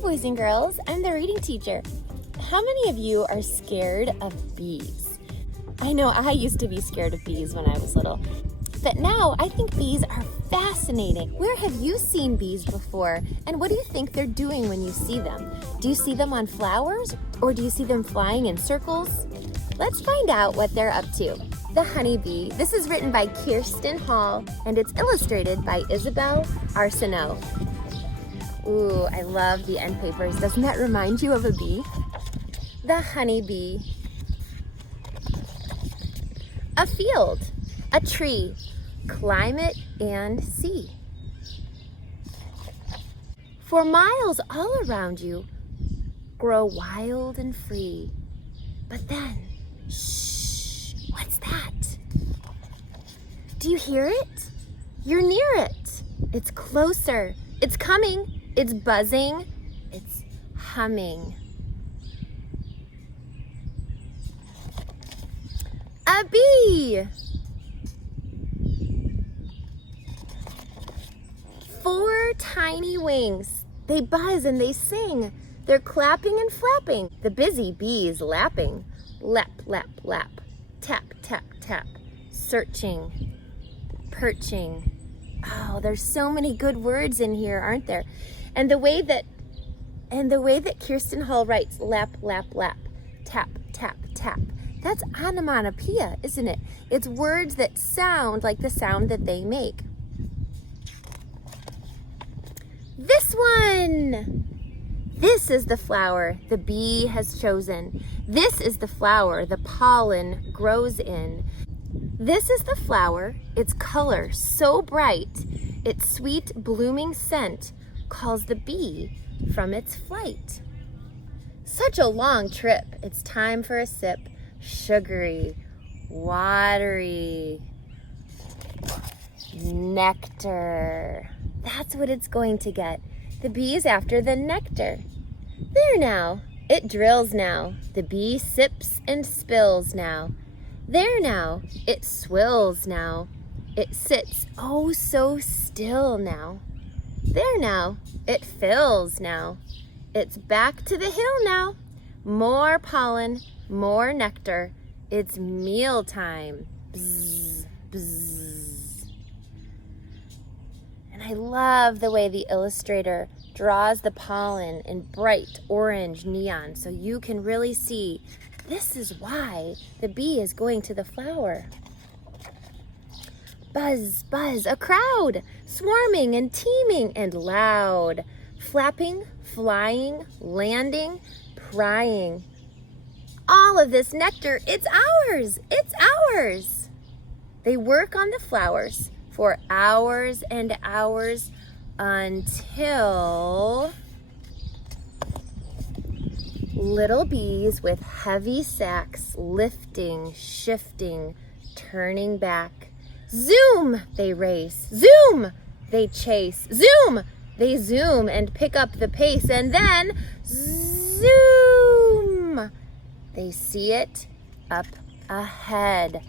boys and girls, I'm the reading teacher. How many of you are scared of bees? I know I used to be scared of bees when I was little, but now I think bees are fascinating. Where have you seen bees before, and what do you think they're doing when you see them? Do you see them on flowers, or do you see them flying in circles? Let's find out what they're up to. The Honeybee. This is written by Kirsten Hall, and it's illustrated by Isabel Arsenault. Ooh, I love the end papers. Doesn't that remind you of a bee? The Honeybee. A field, a tree, climate and sea. For miles all around you, grow wild and free. But then, shh, what's that? Do you hear it? You're near it. It's closer. It's coming. It's buzzing. It's humming. A bee. 4 tiny wings. They buzz and they sing. They're clapping and flapping. The busy bees lapping. Lap, lap, lap. Tap, tap, tap. Searching. Perching. Oh, there's so many good words in here, aren't there? And the way that Kirsten Hall writes, lap, lap, lap. Tap, tap, tap. That's onomatopoeia, isn't it? It's words that sound like the sound that they make. This one! This is the flower the bee has chosen. This is the flower the pollen grows in. This is the flower, its color so bright, its sweet blooming scent calls the bee from its flight. Such a long trip, it's time for a sip. Sugary, watery nectar. That's what it's going to get. The bee is after the nectar. There now, it drills now. The bee sips and spills now. There now, it swills now. It sits oh so still now. There now, it fills now. It's back to the hill now. More pollen, more nectar. It's mealtime. Bzz, bzz. And I love the way the illustrator draws the pollen in bright orange neon so you can really see this is why the bee is going to the flower. Buzz, buzz, a crowd, swarming and teeming and loud, flapping, flying, landing, prying. All of this nectar, it's ours, it's ours. They work on the flowers for hours and hours until little bees with heavy sacks lifting, shifting, turning back. Zoom, they race. Zoom, they chase. Zoom, they zoom and pick up the pace. And then zoom, they see it up ahead.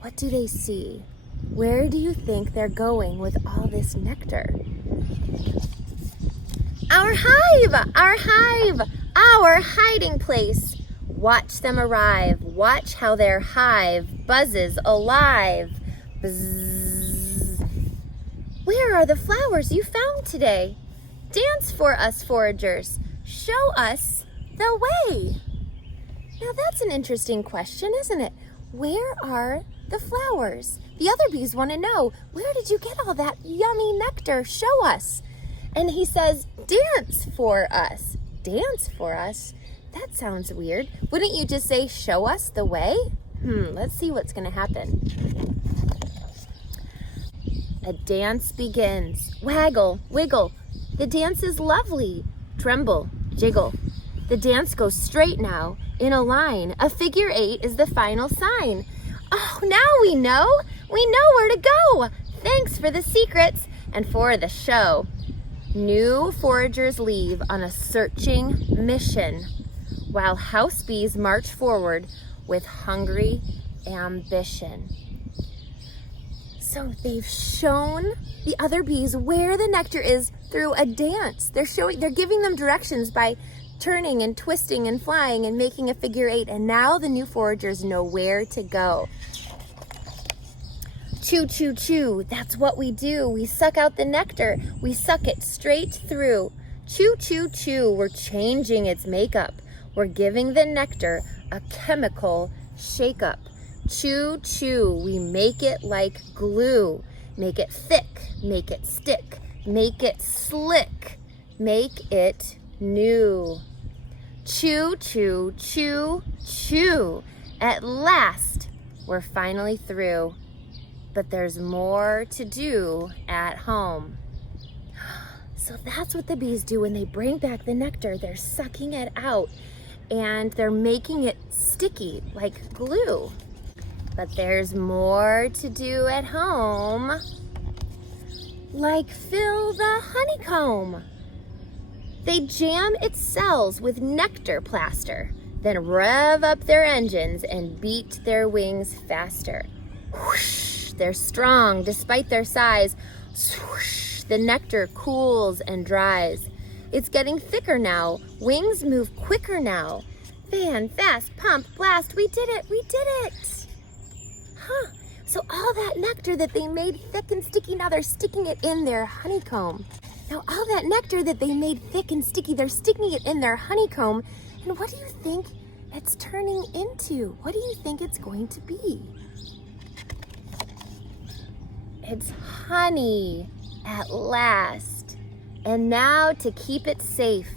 What do they see? Where do you think they're going with all this nectar? Our hive, our hive, our hiding place. Watch them arrive. Watch how their hive buzzes alive. Bzzz. Where are the flowers you found today? Dance for us, foragers. Show us the way. Now that's an interesting question, isn't it? Where are the flowers? The other bees want to know, where did you get all that yummy nectar? Show us. And he says, dance for us. Dance for us? That sounds weird. Wouldn't you just say, show us the way? Let's see what's going to happen. A dance begins. Waggle, wiggle. The dance is lovely. Tremble, jiggle. The dance goes straight now, in a line. A figure 8 is the final sign. Oh, now we know. We know where to go. Thanks for the secrets and for the show. New foragers leave on a searching mission, while house bees march forward with hungry ambition. So they've shown the other bees where the nectar is through a dance. They're giving them directions by turning and twisting and flying and making a figure 8. And now the new foragers know where to go. Chew, chew, chew. That's what we do. We suck out the nectar. We suck it straight through. Chew, chew, chew. We're changing its makeup. We're giving the nectar a chemical shakeup. Chew, chew. We make it like glue. Make it thick. Make it stick. Make it slick. Make it new. Chew, chew, chew, chew. At last, we're finally through. But there's more to do at home. So that's what the bees do when they bring back the nectar. They're sucking it out and they're making it sticky like glue. But there's more to do at home, like fill the honeycomb. They jam its cells with nectar plaster, then rev up their engines and beat their wings faster. Whoosh! They're strong despite their size. Swoosh, the nectar cools and dries. It's getting thicker now. Wings move quicker now. Fan, fast, pump, blast. We did it. We did it. Huh. So all that nectar that they made thick and sticky, now they're sticking it in their honeycomb. Now all that nectar that they made thick and sticky, they're sticking it in their honeycomb. And what do you think it's turning into? What do you think it's going to be? It's honey at last. And now to keep it safe,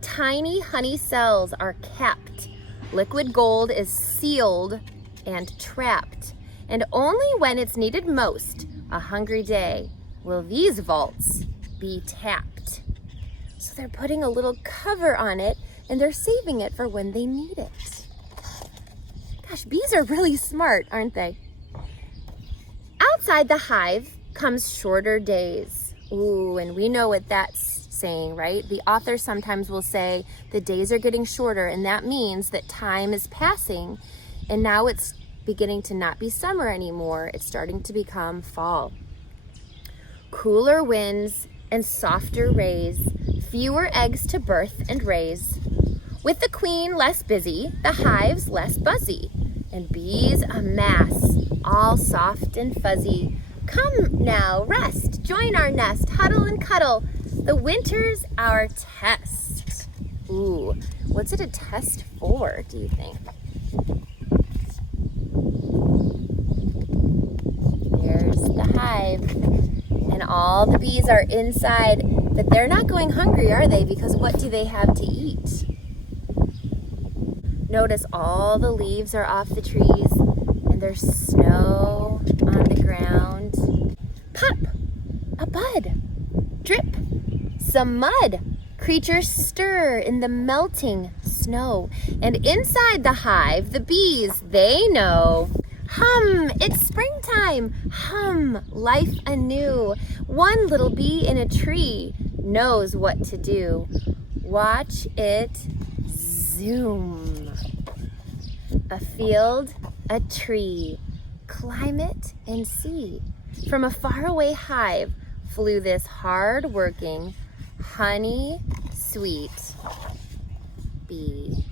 tiny honey cells are kept. Liquid gold is sealed and trapped. And only when it's needed most, a hungry day, will these vaults be tapped. So they're putting a little cover on it and they're saving it for when they need it. Gosh, bees are really smart, aren't they? Outside the hive comes shorter days. Ooh, and we know what that's saying, right? The author sometimes will say the days are getting shorter, and that means that time is passing, and now it's beginning to not be summer anymore. It's starting to become fall. Cooler winds and softer rays, fewer eggs to birth and raise. With the queen less busy, the hives less buzzy, and bees amass, all soft and fuzzy. Come now, rest, join our nest, huddle and cuddle. The winter's our test. Ooh, what's it a test for, do you think? There's the hive, and all the bees are inside, but they're not going hungry, are they? Because what do they have to eat? Notice all the leaves are off the trees, and there's snow on the ground. Pop, a bud, drip, some mud. Creatures stir in the melting snow. And inside the hive, the bees, they know. Hum, it's springtime. Hum, life anew. One little bee in a tree knows what to do. Watch it zoom. A field, a tree, climb it and see. From a faraway hive flew this hard-working, honey-sweet bee.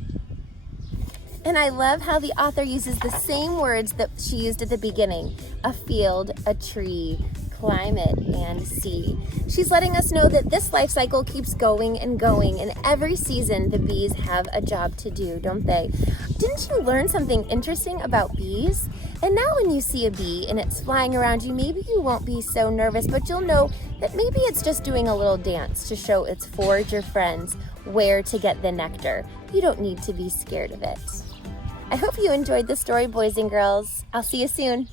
And I love how the author uses the same words that she used at the beginning. A field, a tree, climb it and see. She's letting us know that this life cycle keeps going and going, and every season the bees have a job to do, don't they? Didn't you learn something interesting about bees? And now when you see a bee and it's flying around you, maybe you won't be so nervous, but you'll know that maybe it's just doing a little dance to show its forager friends where to get the nectar. You don't need to be scared of it. I hope you enjoyed the story, boys and girls. I'll see you soon.